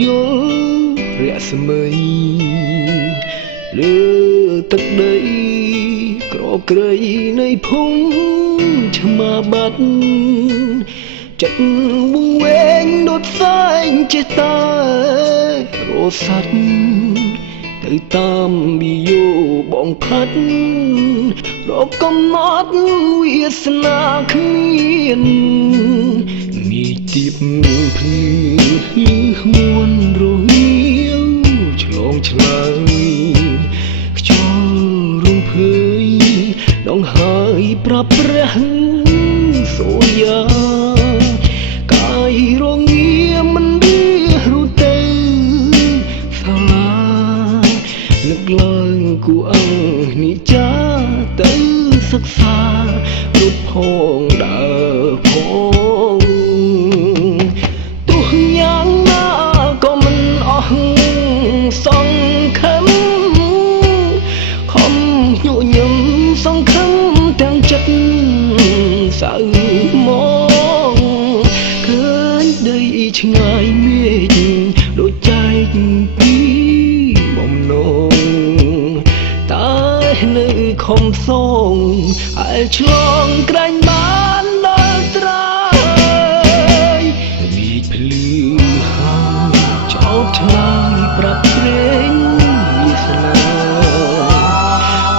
យល់រស្មីលើទឹកដីក្រក្រៃនៃភូមិឆ្មាបាត់ចិត្តវង្វេងដូចផ្សែងចេះតែរសាត់ទៅតាមវិយោបងផាត់រកកំណត់វាសនាគ្មានងាយទៀបភ្លឺមួនរងាវឆ្លងឆ្លើយខ្យល់រំភើយដងហើយប្រាប់ព្រះសូយ៉ាកាយរងាមិនរៀរូទៅសាលានឹកឡើងគួអង្គនិចាទៅសិក្សារូបផងដើរផងទោះយ៉ាងណាក៏មិនអស់សង្ឃឹមខំញញឹមសង្ឃឹមទាំងចិត្តសៅមកឃើញដីឆ្ងាយមេឃដូចចែកពីបំណងតែនៅខំសងឯឆ្លងក្រែងបានដល់ត្រើយវិភ្លឺហើយចោលឆ្លើយប្រាប់ព្រេងវាសនា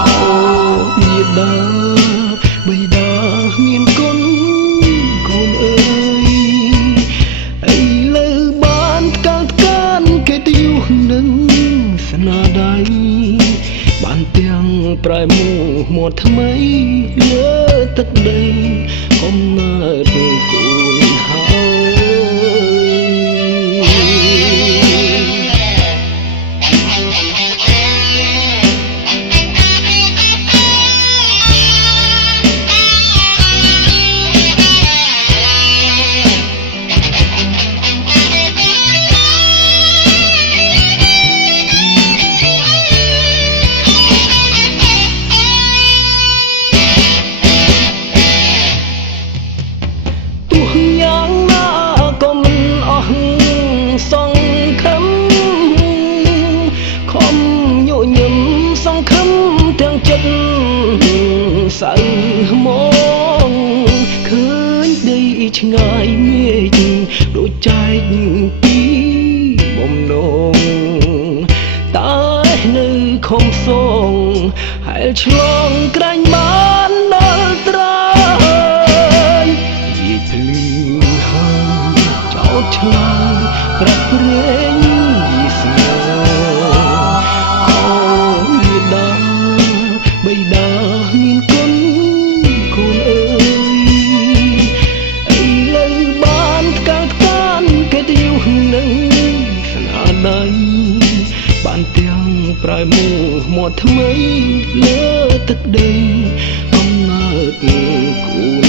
អូយាដាបិតាមានគុណកូនអើយឥឡូវបានកើតកានកិត្តិយសនឹងស្នាដៃបានទាំងប្រែមុខមាត់ថ្មីលើទឹកដីកំណើតគូនសង្ឃឹមទាំងចិត្តសៅមកឃើញដីឆ្ងាយមេឃដូចចែកពីបំណងតែនៅខំសងហែលឆ្លងក្រែងបានដល់ត្រើយវាភ្លឺហើយចោតឆ្លើយប្រាប់ព្រេងវាស្នាបិតាមានគុណកូនអើយឥឡូវបានកើតកានកិត្តិយសនឹងស្នាដៃបានទាំងប្រែមុខមាត់ថ្មីលើទឹកដីកំណើតគូន